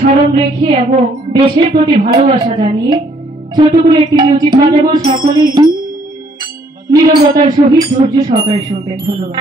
স্মরণ রেখে এবং দেশের প্রতি ভালোবাসা জানিয়ে ছোট করে একটি মিউজিক বাজাবো। সকলেই নীরবতার সহিত ধৈর্য সহকারে শুনবেন। ধন্যবাদ।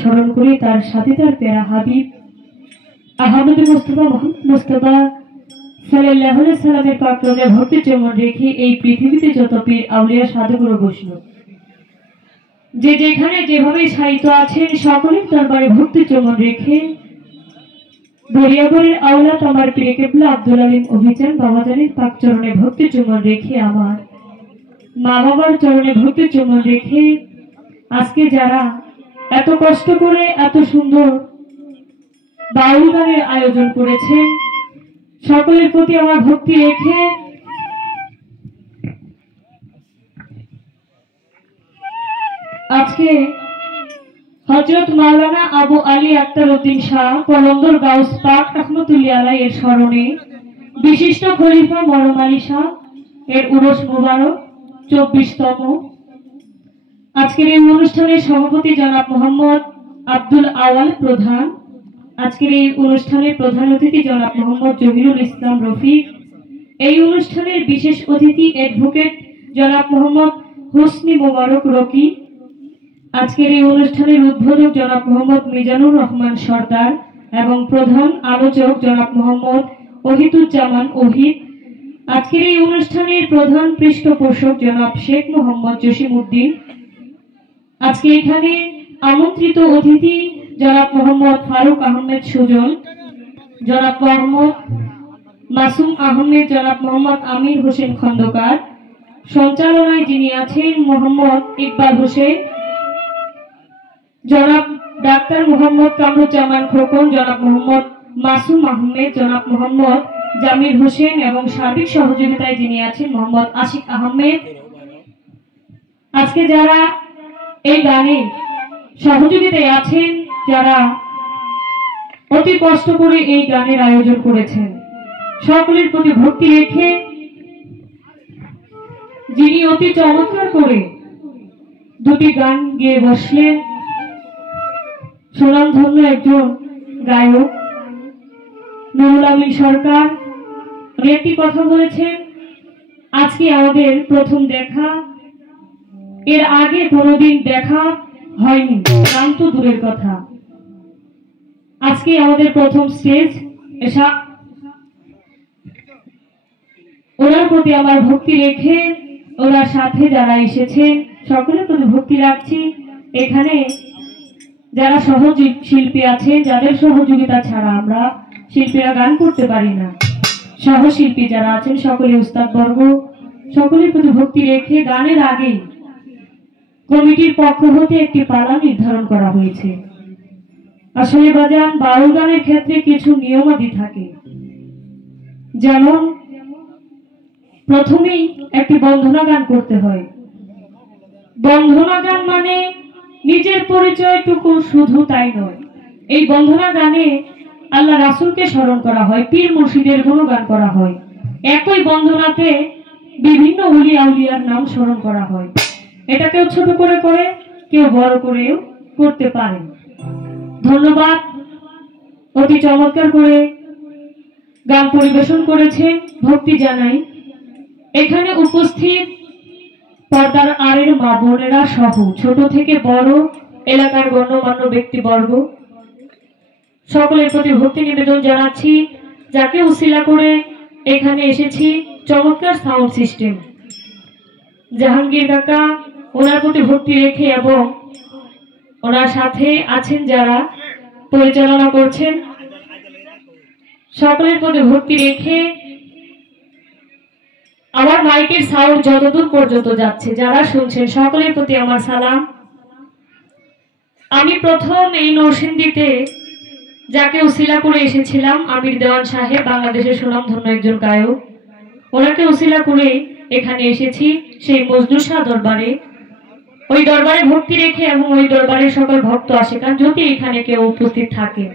স্মরণ করি তার সাথে তার প্যারা হাবিব আহমদ মুস্তফা সাল্লাল্লাহু আলাইহি সাল্লামের পাক রোজা ভক্তি চমন রেখে এই পৃথিবীতে যত পীর আউলিয়া সাধুগুরু বৈষ্ণব যে যেখানে যেভাবে সাহিত্য আছেন সকলের দরবারে ভক্তি চমন রেখে দরিয়াগড়ের আওলাদ আমার পীর কেবলা আব্দুল আলিম অভিযান বাবাজানের পাক চরণে ভক্তি চমন রেখে আমার মা বাবার চরণে ভক্তি চমন রেখে আজকে যারা এত কষ্ট করে এত সুন্দর বাউল গানের আয়োজন করেছেন সকলের প্রতি আমার ভক্তি রেখে আজকে হযরত মাওলানা আবু আলী আক্তার উদ্দিন শাহ কলন্দর গাউস পাক রহমতুল্লাহ আলাইহি এর স্মরণে বিশিষ্ট খলিফা মরম আলী শাহ এর উরস মুবারক 24তম। আজকের এই অনুষ্ঠানের সভাপতি জনাব মোহাম্মদ আব্দুল আওয়াল প্রধান। আজকের এই অনুষ্ঠানের প্রধান অতিথি জনাব মোহাম্মদ জহিরুল ইসলাম রফিক। এই অনুষ্ঠানের বিশেষ অতিথি অ্যাডভোকেট জনাব মোহাম্মদ হোসনি মোবারক রকি। আজকের এই অনুষ্ঠানের উদ্বোধক জনাব মোহাম্মদ মিজানুর রহমান সর্দার এবং প্রধান আলোচক জনাব মোহাম্মদ ওহিদুজ্জামান ওহিদ। আজকের এই অনুষ্ঠানের প্রধান পৃষ্ঠপোষক জনাব শেখ মোহাম্মদ জসিম উদ্দিন। আজকে এখানে আমন্ত্রিত অতিথি জনাব মোহাম্মদ ফারুক আহমেদ সুজন, জনাব মোহাম্মদ মাসুম আহমেদ, জনাব মোহাম্মদ আমির হোসেন খন্দকার। সঞ্চালনায় যিনি আছেন মোহাম্মদ ইকবাল হোসেন, জনাব ডাক্তার মোহাম্মদ কামরুজ্জামান খোকন, জনাব মোহাম্মদ মাসুম আহমেদ, জনাব মোহাম্মদ জামির হোসেন এবং সার্বিক সহযোগিতায় যিনি আছেন মোহাম্মদ আশিক আহমেদ। আজকে যারা এই গানে সহযোগিতায় আছেন, যারা অতি কষ্ট করে এই গানের আয়োজন করেছেন, সকলের প্রতি ভক্তি রেখে যিনি অতি চমৎকার করে দুটি গান গেয়ে বসলেন, সুনামধন্য একজন গায়ক নুরুল আমিন সরকার একটি কথা বলেছেন, আজকে আমাদের প্রথম দেখা, এর আগে কোনোদিন দেখা হয়নি, গান তো দূরের কথা, আজকে আমাদের প্রথম স্টেজ। এসা ওনার প্রতি আমার ভক্তি রেখে ওনার সাথে যারা এসেছেন সকলের প্রতি ভক্তি রাখছি। এখানে যারা শিল্পী আছে, যাদের সহযোগিতা ছাড়া আমরা শিল্পীরা গান করতে পারি না। সহশিল্পী যারা আছেন সকলে উস্তাদ বর্গ, সকলের প্রতি ভক্তি রেখে গানের আগেই কমিটির পক্ষ হতে একটি পালা নির্ধারণ করা হয়েছে। আসলে বাজান বাউল গানের ক্ষেত্রে কিছু নিয়মাদি থাকে, যেমন প্রথমেই একটি বন্ধনা গান করতে হয়। বন্ধনা গান মানে নিজের পরিচয়টুকু শুধু তাই নয়, এই বন্ধনা গানে আল্লাহ রাসূলকে স্মরণ করা হয়, পীর মুর্শিদের গুণগান করা হয়। একই বন্ধনাতে বিভিন্ন উলিয়া উলিয়ার নাম স্মরণ করা হয়। এটা কেউ ছোট করে করে, কেউ বড় করেও করতে পারে। ধন্যবাদ, অতি চমৎকার করে গান পরিবেশন করেছেন, ভক্তি জানাই। এখানে উপস্থিত পর্দার আড়ের মা বোনেরা সহ ছোট থেকে বড় এলাকার গণ্যমান্য ব্যক্তিবর্গ সকলের প্রতি ভক্তি নিবেদন জানাচ্ছি। যাকে উসিলা করে এখানে এসেছি, চমৎকার সাউন্ড সিস্টেম জাহাঙ্গীর কাকা, ওনার প্রতি ভক্তি রেখে এবং ওনার সাথে আছেন যারা পরিচালনা করছেন, সকলের প্রতি ভক্তি রেখে আমার মাইকের সাউন্ড যতদূর পর্যন্ত যাচ্ছে যারা শুনছেন সকলের প্রতি আমার সালাম। আমি প্রথম এই নরসিংদীতে যাকে উসিলা করে এসেছিলাম, আমির দেওয়ান সাহেব, বাংলাদেশের সুনামধন্য একজন গায়ক, ওনাকে উসিলা করে এখানে এসেছি সেই মজনু শাহ দরবারে। ওই দরবারে ভক্তি রেখে এবং ওই দরবারের সকল ভক্ত আশিকান যদি এখানে কেউ উপস্থিত থাকে,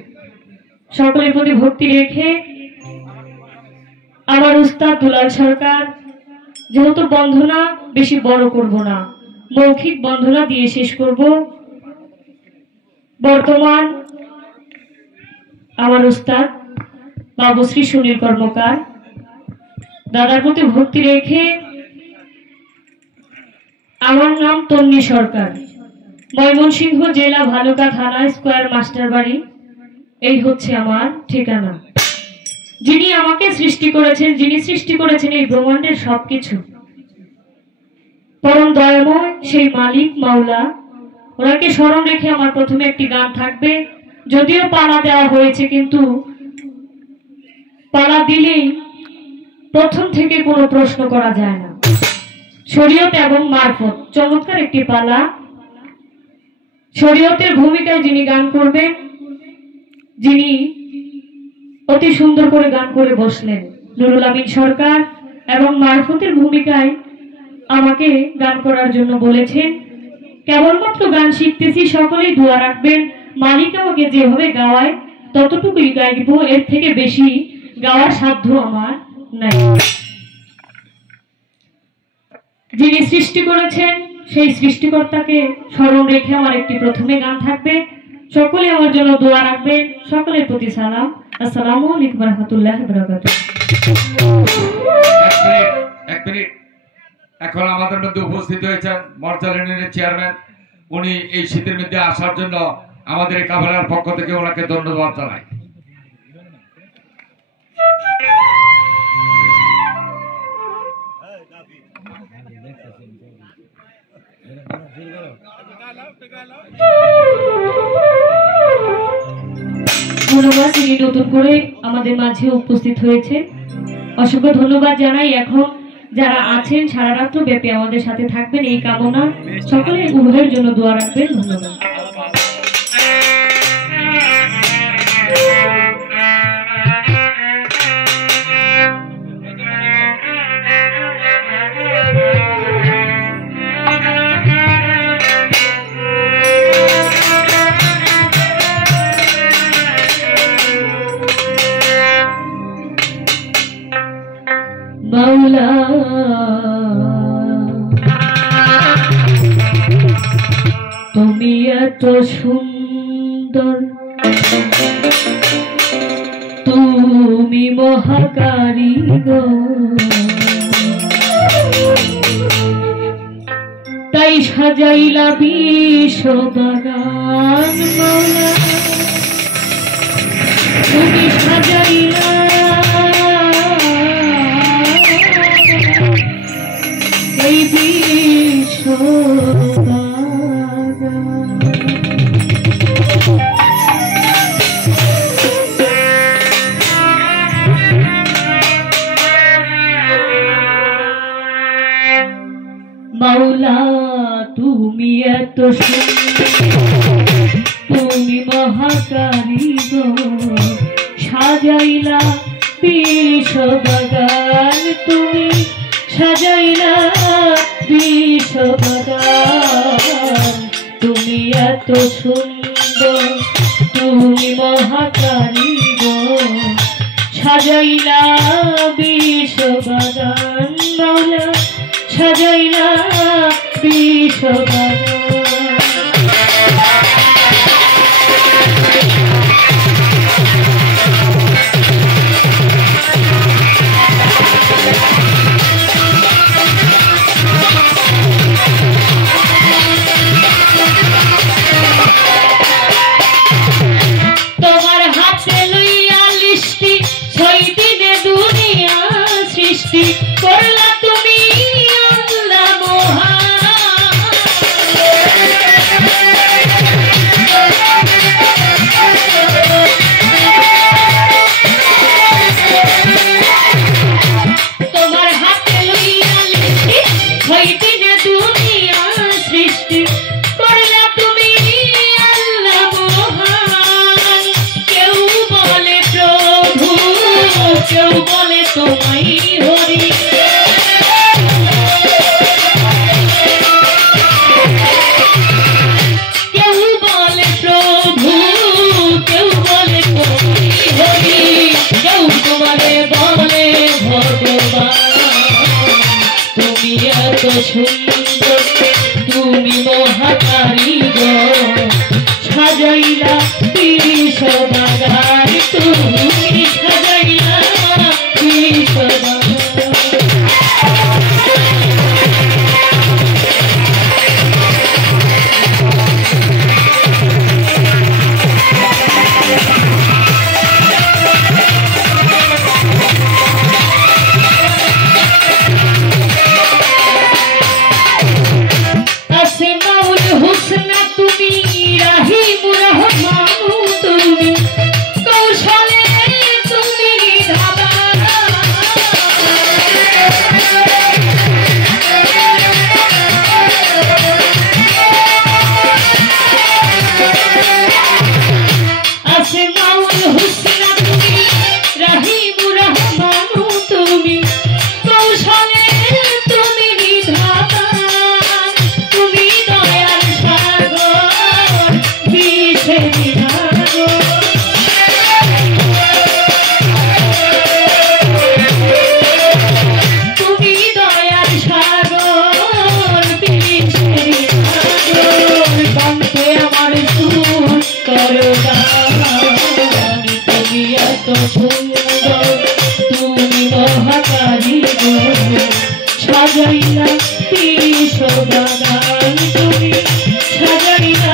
সকলের প্রতি ভক্তি রেখে আমার উস্তাদ দুলাল সরকার, যেহেতু বন্ধনা বেশি বড় করব না, মৌখিক বন্ধনা দিয়ে শেষ করব। বর্তমান আমার উস্তাদ বাবুশ্রী সুনীল কর্মকার, দাদার প্রতি ভক্তি রেখে আমার নাম তন্নি সরকার, ময়মনসিংহ জেলা ভালুকা থানা স্কয়ার মাস্টার বাড়ি, এই হচ্ছে আমার ঠিকানা। যিনি আমাকে সৃষ্টি করেছেন, যিনি সৃষ্টি করেছেন এই ব্রহ্মাণ্ডের সবকিছু, পরম দয়াময় সেই মালিক মাওলা, ওনাকে স্মরণ রেখে আমার প্রথমে একটি গান থাকবে। যদিও পালা দেওয়া হয়েছে, কিন্তু পালা দিলেই প্রথম থেকে কোনো প্রশ্ন করা যায় না। শরীয়ত এবং মারফত, চমৎকার একটি পালা। শরীয়তের ভূমিকায় যিনি গান করবেন, যিনি অতি সুন্দর করে গান করে বসলেন, নুরুল আমিন সরকার, এবং মারফতের ভূমিকায় আমাকে গান করার জন্য বলেছেন। কেবলমাত্র গান শিখতেছি, সকলেই দোয়া রাখবেন। মালিক আমাকে যেভাবে গাওয়ায় ততটুকুই গাইব, এর থেকে বেশি গাওয়ার সাধ্য আমার নাই। যিনি সৃষ্টি করেছেন সেই সৃষ্টিকর্তাকে স্মরণ রেখে আমার একটি প্রথমে গান থাকবে। সকলে আমার জন্য দোয়া রাখবেন। সকলের প্রতি সালাম। আসসালামু আলাইকুম ওয়া রাহমাতুল্লাহি ওয়া বারাকাতুহু। এক মিনিট, এখন আমাদের মধ্যে উপস্থিত হয়েছেন মর্যাদা ইউনিয়নের চেয়ারম্যান। উনি এই শীতের মধ্যে আসার জন্য আমাদের এই কাফেলার পক্ষ থেকে ওনাকে ধন্যবাদ জানাই। ধন্যবাদ, তিনি নতুন করে আমাদের মাঝে উপস্থিত হয়েছে, অসংখ্য ধন্যবাদ জানাই। এখন যারা আছেন সারা রাত্র ব্যাপী আমাদের সাথে থাকবেন এই কামনা, সকলে উভয়ের জন্য দোয়া রাখবেন। ধন্যবাদ। মাওলা তুমি এত সুন্দর, তুমি মহাকারিগর, তাই সাজাইলা বিশ্ববাগান। মাওলা তুমি সাজাইলা এই বিশ্ববাগান। তুমি মহাকারী গো সাজাইলা বিশ্ববাগান তুমি সাজাইলা বিশ্ববাগান তুমি এত সুন্দর তুমি মহাকারী গো সাজাইলা বিশ্ববাগান মাওলা সাজাইলা বিশ্ববাগান করলা তুমি আল্লাহ তোমার হাতে লইয়া লিখি ছয় দিনে দুনিয়া সৃষ্টি করলা তুমি আল্লাহ মহান কেউ বলে প্রভু কেউ বলে তোমায় হরি কেউ বলে প্রভু কেউ বলে তোমায় হরি কেউ তোমারে বলে ভগবান তুমি এত সুন্দর তুমি মহাকারী গো সাজাইলা বিশ্ববাগান তুমি সাজাইলা বিশ্ববাগান হুসনা তুমি রাহিমুর রহমান তুমি কৌশলে তুমি ধাবা আসমাউল হুসনা তুমি রাহিমুর রহমান তুমি কৌশলে তুমি ধাবা তুমি দয়ার সাগর বিশে তুমি দয়ার সাগর বিশে কণ্ঠে আমার সুর করদান তুমি এত সুন্দর তুমি মহাকারী গো সাজাইলা বিশ্ববাগান তুমি সাজাইলা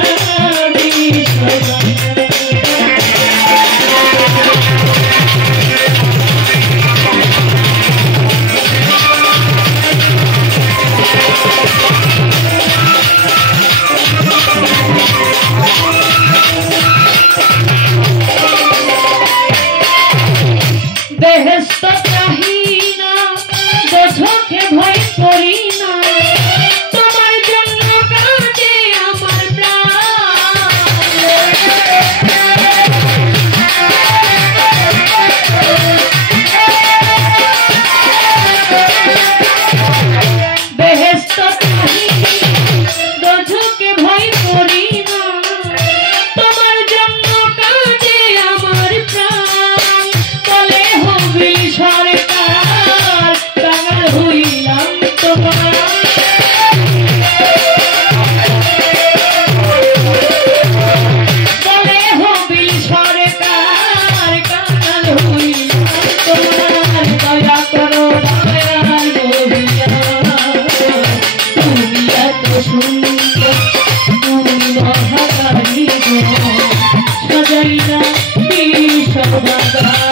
বিশ্ববাগান বেহেশত চাহি না দোজখে ভয় করি না তোমার জন্য কাঁদে আমার প্রাণ বেহেশত চাহি দোজখে ভয় করি না তোমার জন্য কাঁদে আমার প্রাণ বলে হবি সরকার কাঙাল হইলাম তোমার বলে হবি সরকার কাঙাল হইলাম তোমার দয়া করো দয়াল বহিয়া তুমি এত সুন্দর তুমি মহাকারী গো সাজাইলা বিশ্ববাগান